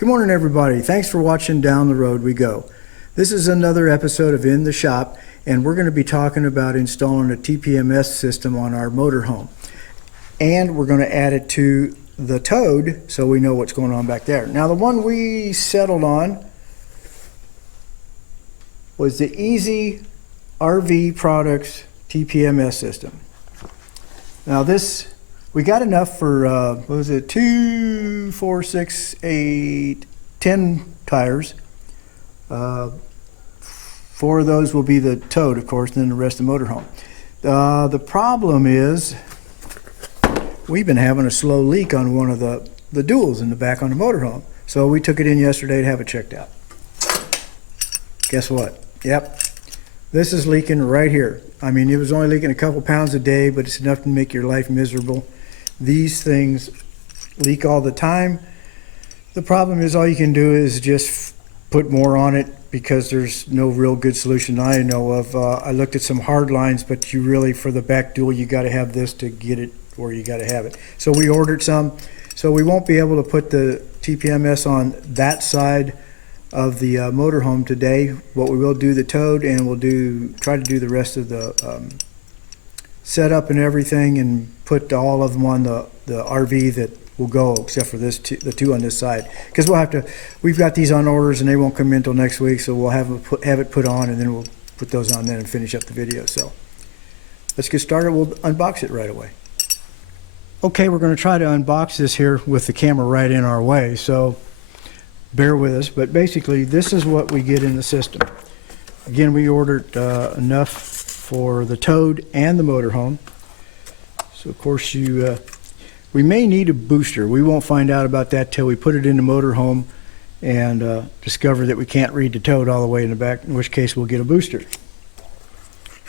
Good morning, everybody. Thanks for watching Down the Road We Go. This is another episode of In the Shop, and we're going to be talking about installing a TPMS system on our motorhome. And we're going to add it to the Toad so we know what's going on back there. Now, the one we settled on was the Easy RV Products TPMS system. Now this, we got enough for, what was it, 2, 4, 6, 8, 10 tires. 4 of those will be the Toad, of course, and then the rest the motorhome. The problem is we've been having a slow leak on one of the duals in the back on the motorhome. So we took it in yesterday to have it checked out. Guess what? Yep, this is leaking right here. I mean, it was only leaking a couple pounds a day, but it's enough to make your life miserable. These things leak all the time. The problem is all you can do is just put more on it because there's no real good solution I know of. I looked at some hard lines, but you really, for the back dual, you got to have this to get it where you got to have it. So we ordered some. So we won't be able to put the TPMS on that side of the motorhome today. What we will do the Toad, and we'll try to do the rest of the setup and everything, and put all of them on the RV that will go, except for the 2 on this side, because we've got these on orders and they won't come in until next week, so we'll have it put on, and then we'll put those on then and finish up the video. So let's get started. We'll unbox it right away. Okay, we're going to try to unbox this here with the camera right in our way, so bear with us. But basically, this is what we get in the system. Again, we ordered enough for the Toad and the motorhome. So of course we may need a booster. We won't find out about that till we put it in the motorhome and discover that we can't read the Toad all the way in the back, in which case we'll get a booster.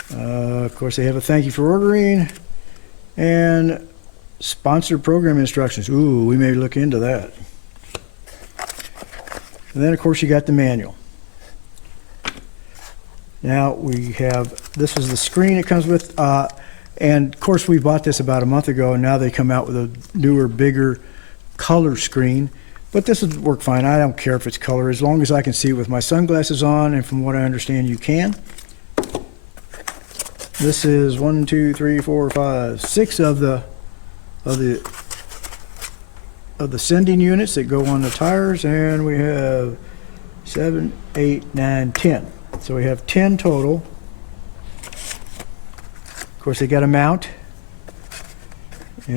Of course, they have a thank you for ordering and sponsored program instructions. Ooh, we may look into that. And then of course you got the manual. Now we have, this is the screen it comes with, and of course we bought this about a month ago, and now they come out with a newer, bigger color screen. But this would work fine. I don't care if it's color, as long as I can see it with my sunglasses on, and from what I understand you can. This is 1, 2, 3, 4, 5, 6 of the sending units that go on the tires, and we have 7, 8, 9, 10. So we have 10 total. Of course, they got a mount. I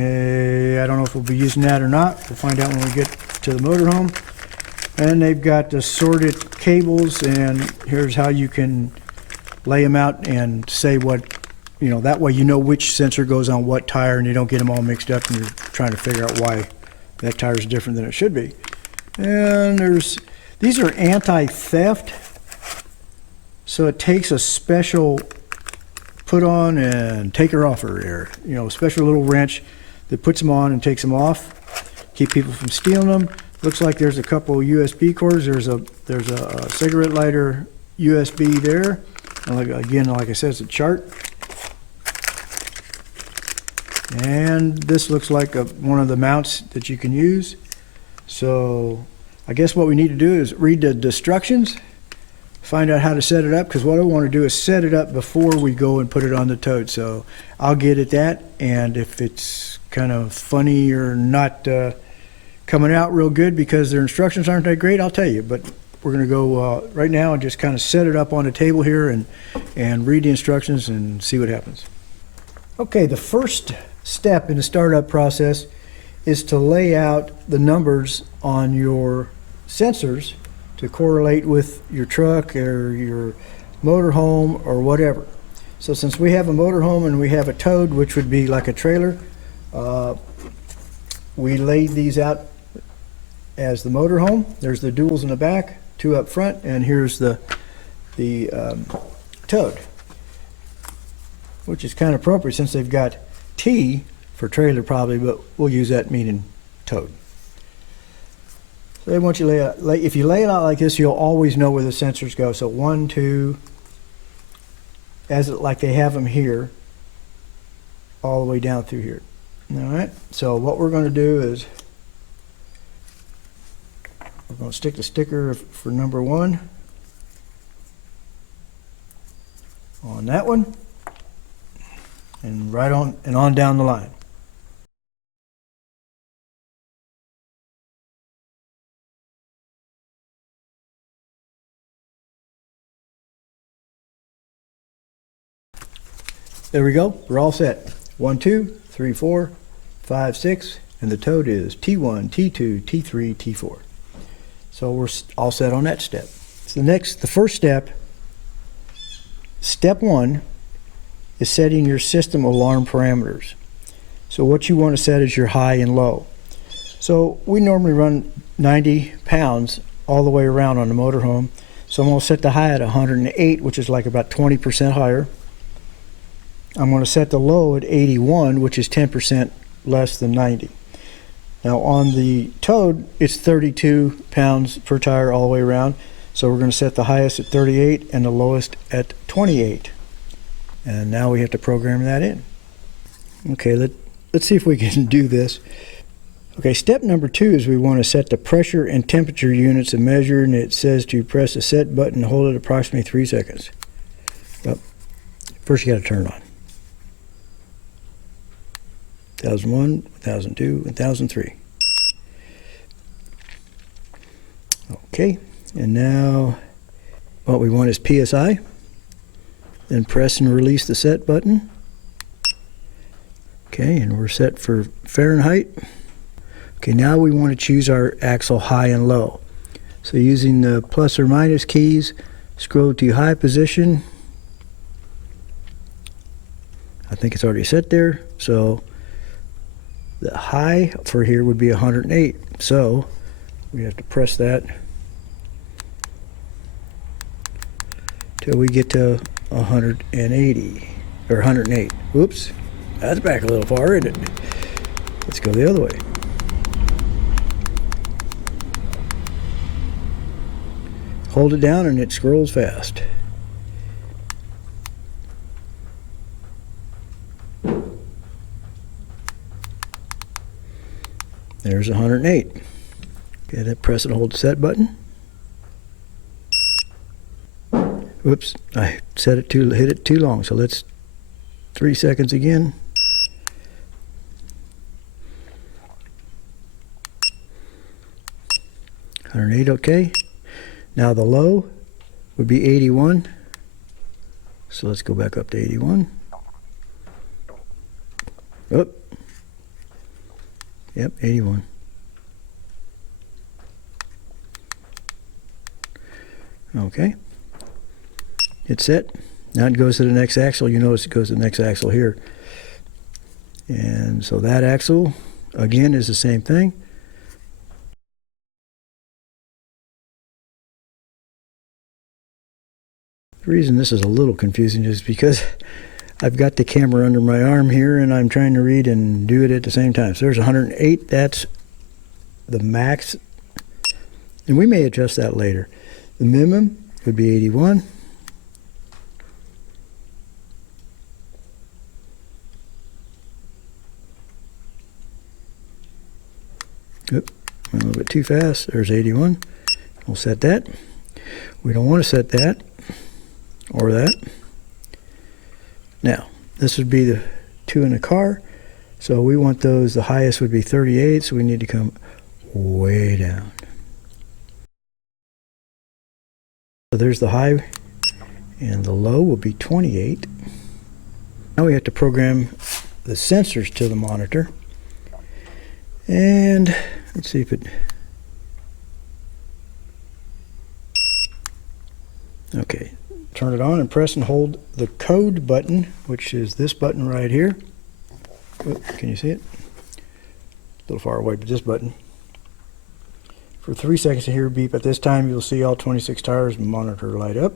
don't know if we'll be using that or not. We'll find out when we get to the motorhome. And they've got assorted cables, and here's how you can lay them out and say what, that way you know which sensor goes on what tire, and you don't get them all mixed up and you're trying to figure out why that tire is different than it should be. And these are anti-theft. So it takes a special put on and taker offer here, special little wrench that puts them on and takes them off, keep people from stealing them. Looks like there's a couple USB cords. There's a cigarette lighter USB there. And like I said, it's a chart. And this looks like one of the mounts that you can use. So I guess what we need to do is read the instructions, find out how to set it up, because what I want to do is set it up before we go and put it on the Toad. So I'll get at that, and if it's kind of funny or not coming out real good because their instructions aren't that great, I'll tell you. But we're going to go right now and just kind of set it up on the table here and read the instructions and see what happens. Okay, the first step in the startup process is to lay out the numbers on your sensors to correlate with your truck or your motorhome or whatever. So since we have a motorhome and we have a Toad, which would be like a trailer, we laid these out as the motorhome. There's the duals in the back, 2 up front, and here's the Toad, which is kind of appropriate since they've got T for trailer probably, but we'll use that meaning Toad. So they want you to if you lay it out like this, you'll always know where the sensors go. So 1, 2, like they have them here, all the way down through here. All right, so what we're going to do is We're going to stick the sticker for number 1 on that one, and right on and on down the line. There we go. We're all set. 1, 2, 3, 4, 5, 6, and the toad is T1, T2, T3, T4. So we're all set on that step. So the first step, step 1, is setting your system alarm parameters. So what you want to set is your high and low. So we normally run 90 pounds all the way around on the motorhome. So I'm going to set the high at 108, which is like about 20% higher. I'm going to set the low at 81, which is 10% less than 90. Now on the toad, it's 32 pounds per tire all the way around. So we're going to set the highest at 38 and the lowest at 28. And now we have to program that in. Okay, let's see if we can do this. Okay, step number 2 is we want to set the pressure and temperature units and measure, and it says to press the set button and hold it approximately 3 seconds. Well, first you got to turn it on. 1001, 1002, 1003. Okay, and now what we want is PSI. Then press and release the set button. Okay, and we're set for Fahrenheit. Okay, now we want to choose our axle high and low. So using the plus or minus keys, scroll to high position. I think it's already set there. So the high for here would be 108. So we have to press that till we get to 180 or 108. Whoops, that's back a little far, isn't it? Let's go the other way. Hold it down and it scrolls fast. There's 108. Okay, then press and hold the set button. Whoops, I set it hit it too long, so let's 3 seconds again. $108, okay. Now the low would be 81. So let's go back up to 81. Oh. Yep, 81. Okay. It's set. Now it goes to the next axle. You notice it goes to the next axle here. And so that axle, again, is the same thing. The reason this is a little confusing is because I've got the camera under my arm here and I'm trying to read and do it at the same time. So there's 108, that's the max. And we may adjust that later. The minimum would be 81. Oop, went a little bit too fast. There's 81. We'll set that. We don't want to set that or that. Now, this would be the 2 in the car. So we want those, the highest would be 38, so we need to come way down. So there's the high, and the low will be 28. Now we have to program the sensors to the monitor. And let's see if it... Okay, turn it on and press and hold the code button, which is this button right here. Oh, can you see it? A little far away, but this button. For 3 seconds to hear a beep. At this time, you'll see all 26 tires monitor light up,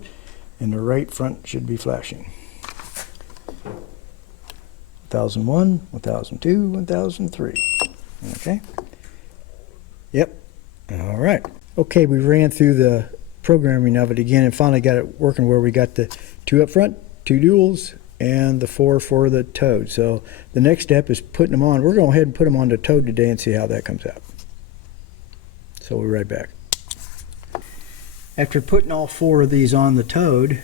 and the right front should be flashing. 1001, 1002, 1003. Okay. Yep. All right. Okay, we ran through the programming of it again and finally got it working where we got the 2 up front, 2 duals, and the 4 for the toad. So the next step is putting them on. We're going to go ahead and put them on the toad today and see how that comes out. So we'll be right back. After putting all 4 of these on the Toad,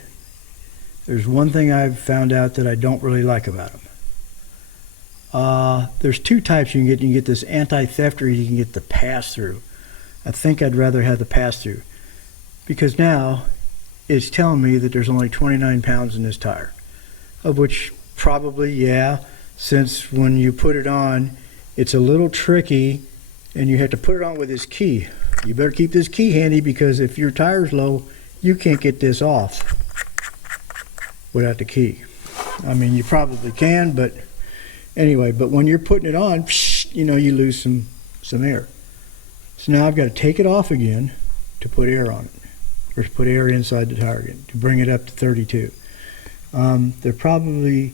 there's one thing I've found out that I don't really like about them. There's 2 types you can get. You can get this anti-theft, or you can get the pass-through. I think I'd rather have the pass-through, because now it's telling me that there's only 29 pounds in this tire, of which probably, yeah, since when you put it on, it's a little tricky, and you have to put it on with this key. You better keep this key handy, because if your tire's low, you can't get this off without the key. I mean, you probably can, but anyway, but when you're putting it on, you know, you lose some air. So now I've got to take it off again to put air on it, or to put air inside the tire again, to bring it up to 32. They're probably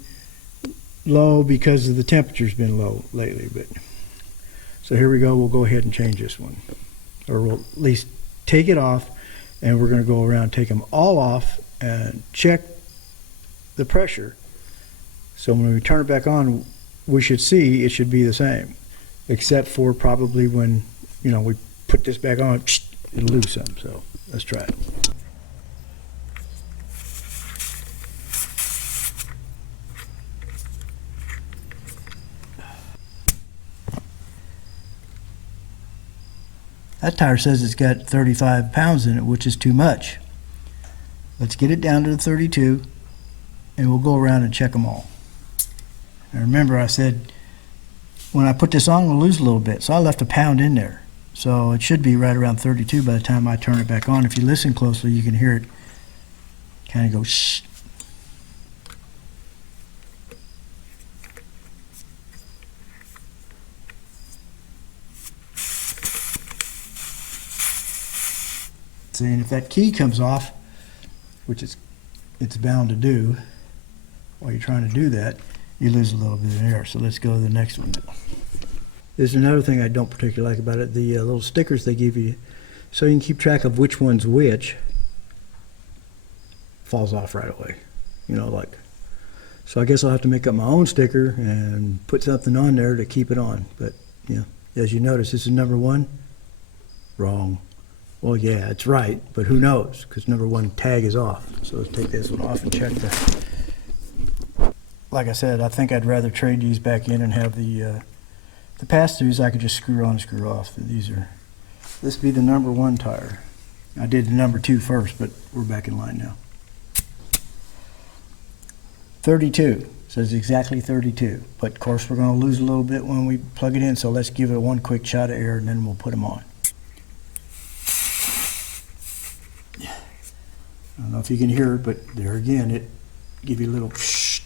low because of the temperature's been low lately, but so here we go. We'll go ahead and change this one, or we'll at least take it off, and we're going to go around, take them all off, and check the pressure. So when we turn it back on, we should see it should be the same, except for probably when, you know, we put this back on, it'll lose some. So let's try it. That tire says it's got 35 pounds in it, which is too much. Let's get it down to the 32, and we'll go around and check them all. And remember, I said when I put this on, we'll lose a little bit, so I left a pound in there. So it should be right around 32 by the time I turn it back on. If you listen closely, you can hear it kind of go shh. See, and if that key comes off, which it's bound to do, while you're trying to do that, you lose a little bit of air. So let's go to the next one. There's another thing I don't particularly like about it, the little stickers they give you, so you can keep track of which one's which. Falls off right away, you know, like. So I guess I'll have to make up my own sticker and put something on there to keep it on. But yeah, as you notice, this is number 1. Wrong. Well, yeah, it's right, but who knows? Because number 1 tag is off. So let's take this one off and check that. Like I said, I think I'd rather trade these back in and have the pass-throughs I could just screw on and screw off. This would be the number 1 tire. I did the number 2 first, but we're back in line now. 32, says exactly 32. But of course we're going to lose a little bit when we plug it in, so let's give it one quick shot of air and then we'll put them on. I don't know if you can hear it, but there again, it give you a little psh.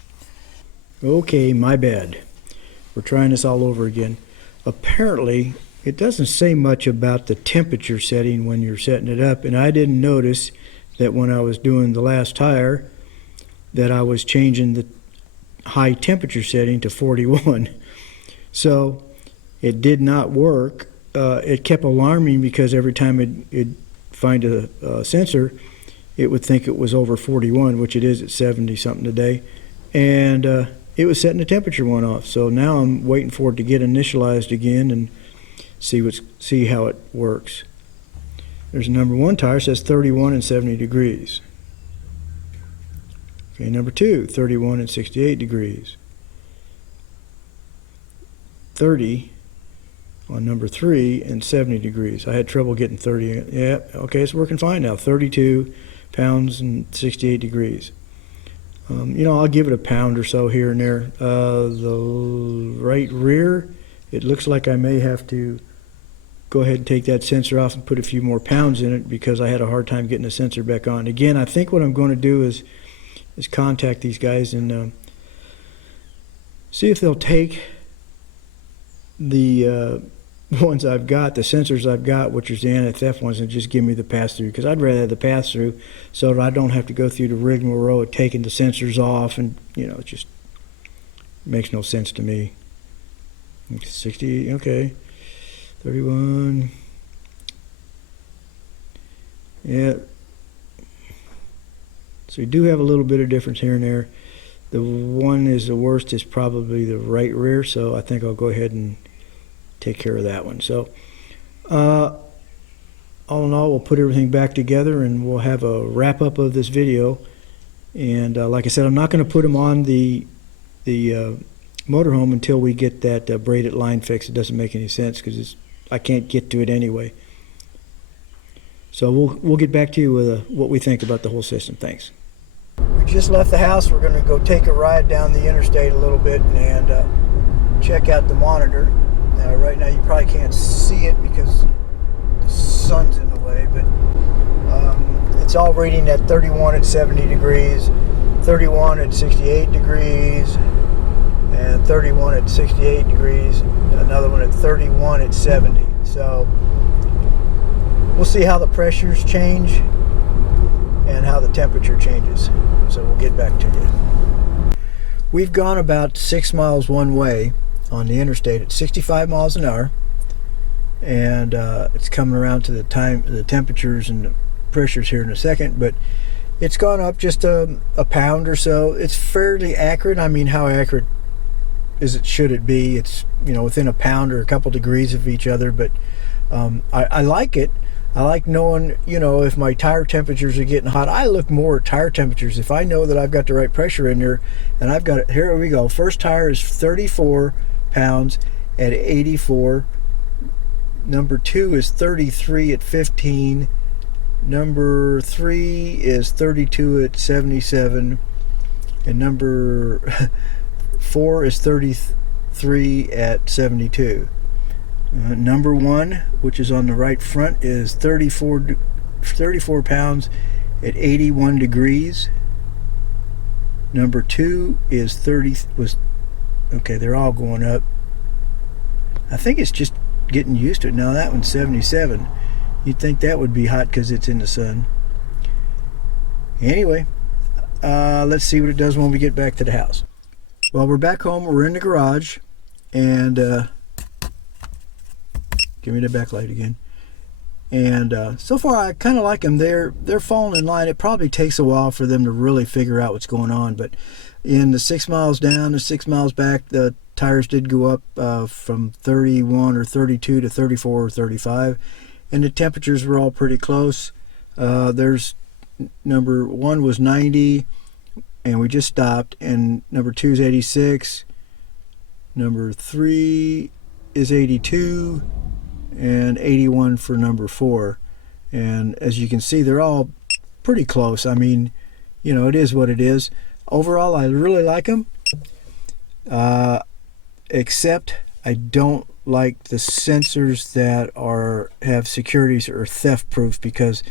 Okay, my bad. We're trying this all over again. Apparently, it doesn't say much about the temperature setting when you're setting it up, and I didn't notice that when I was doing the last tire that I was changing the high temperature setting to 41. So it did not work. It kept alarming because every time it'd find a sensor, it would think it was over 41, which it is at 70 something today, and it was setting the temperature one off. So now I'm waiting for it to get initialized again and see how it works. There's a number 1 tire, says 31 and 70 degrees. Okay, number 2, 31 and 68 degrees. 30 on number 3 and 70 degrees. I had trouble getting 30. Yeah, okay, it's working fine now. 32 pounds and 68 degrees. You know, I'll give it a pound or so here and there. The right rear, it looks like I may have to go ahead and take that sensor off and put a few more pounds in it because I had a hard time getting the sensor back on. Again, I think what I'm going to do is contact these guys and see if they'll take the ones I've got, the sensors I've got, which is the anti-theft ones, and just give me the pass-through, because I'd rather have the pass-through so that I don't have to go through the rigmarole of taking the sensors off, and you know, it just makes no sense to me. 60, okay, 31, yeah. So we do have a little bit of difference here and there. The one is the worst is probably the right rear, so I think I'll go ahead and take care of that one. So all in all, we'll put everything back together and we'll have a wrap up of this video. And like I said, I'm not going to put them on the motorhome until we get that braided line fixed. It doesn't make any sense because I can't get to it anyway. So we'll get back to you with what we think about the whole system. Thanks. We just left the house. We're going to go take a ride down the interstate a little bit and check out the monitor. Right now you probably can't see it because the sun's in the way, but it's all reading at 31 at 70 degrees, 31 at 68 degrees, and 31 at 68 degrees, another one at 31 at 70. So we'll see how the pressures change and how the temperature changes. So we'll get back to you. We've gone about 6 miles one way on the interstate at 65 miles an hour, and it's coming around to the temperatures and the pressures here in a second, but it's gone up just a pound or so. It's fairly accurate. I mean, how accurate should it be? It's, within a pound or a couple degrees of each other, but I like it. I like knowing, if my tire temperatures are getting hot. I look more at tire temperatures. If I know that I've got the right pressure in there, and I've got it, here we go. First tire is 34 pounds at 84. Number 2 is 33 at 15. Number 3 is 32 at 77. And number 4 is 33 at 72. Number 1, which is on the right front, is 34 pounds at 81 degrees. Number 2 is okay, they're all going up. I think it's just getting used to it. Now that one's 77. You'd think that would be hot because it's in the sun. Anyway, let's see what it does when we get back to the house. Well, we're back home. We're in the garage, and give me the backlight again. And so far, I kind of like them. They're falling in line. It probably takes a while for them to really figure out what's going on. But in the 6 miles down, the 6 miles back, the tires did go up from 31 or 32 to 34 or 35. And the temperatures were all pretty close. There's number 1 was 90, and we just stopped. And number 2 is 86. Number 3 is 82. And 81 for number 4. And as you can see, they're all pretty close. I mean, it is what it is. Overall, I really like them, except I don't like the sensors that have securities or theft proof, because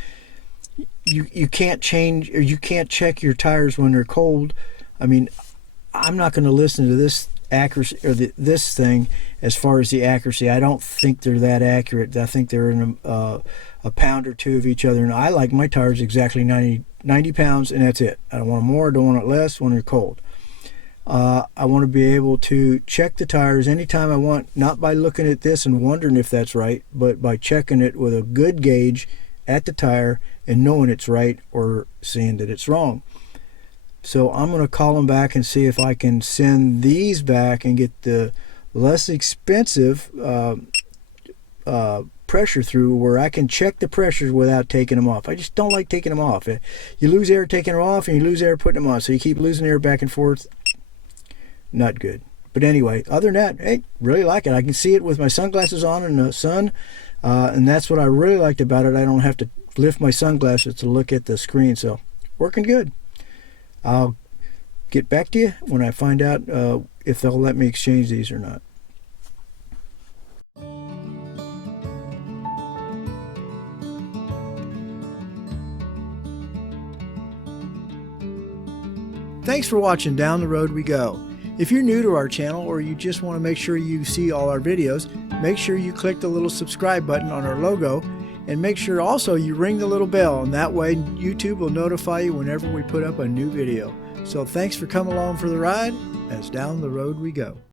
you can't change, or you can't check your tires when they're cold. I mean, I'm not going to listen to this accuracy or this thing as far as the accuracy. I don't think they're that accurate. I think they're in a pound or two of each other, and I like my tires exactly 90 pounds, and that's it. I don't want more, don't want it less when they're cold. I want to be able to check the tires anytime I want, not by looking at this and wondering if that's right, but by checking it with a good gauge at the tire and knowing it's right or seeing that it's wrong. So I'm going to call them back and see if I can send these back and get the less expensive pressure through, where I can check the pressures without taking them off. I just don't like taking them off. You lose air taking them off, and you lose air putting them on. So you keep losing air back and forth. Not good. But anyway, other than that, hey, really like it. I can see it with my sunglasses on in the sun, and that's what I really liked about it. I don't have to lift my sunglasses to look at the screen. So working good. I'll get back to you when I find out if they'll let me exchange these or not. Thanks for watching Down the Road We Go. If you're new to our channel, or you just want to make sure you see all our videos, make sure you click the little subscribe button on our logo, and make sure also you ring the little bell, and that way YouTube will notify you whenever we put up a new video. So thanks for coming along for the ride as Down the Road We Go.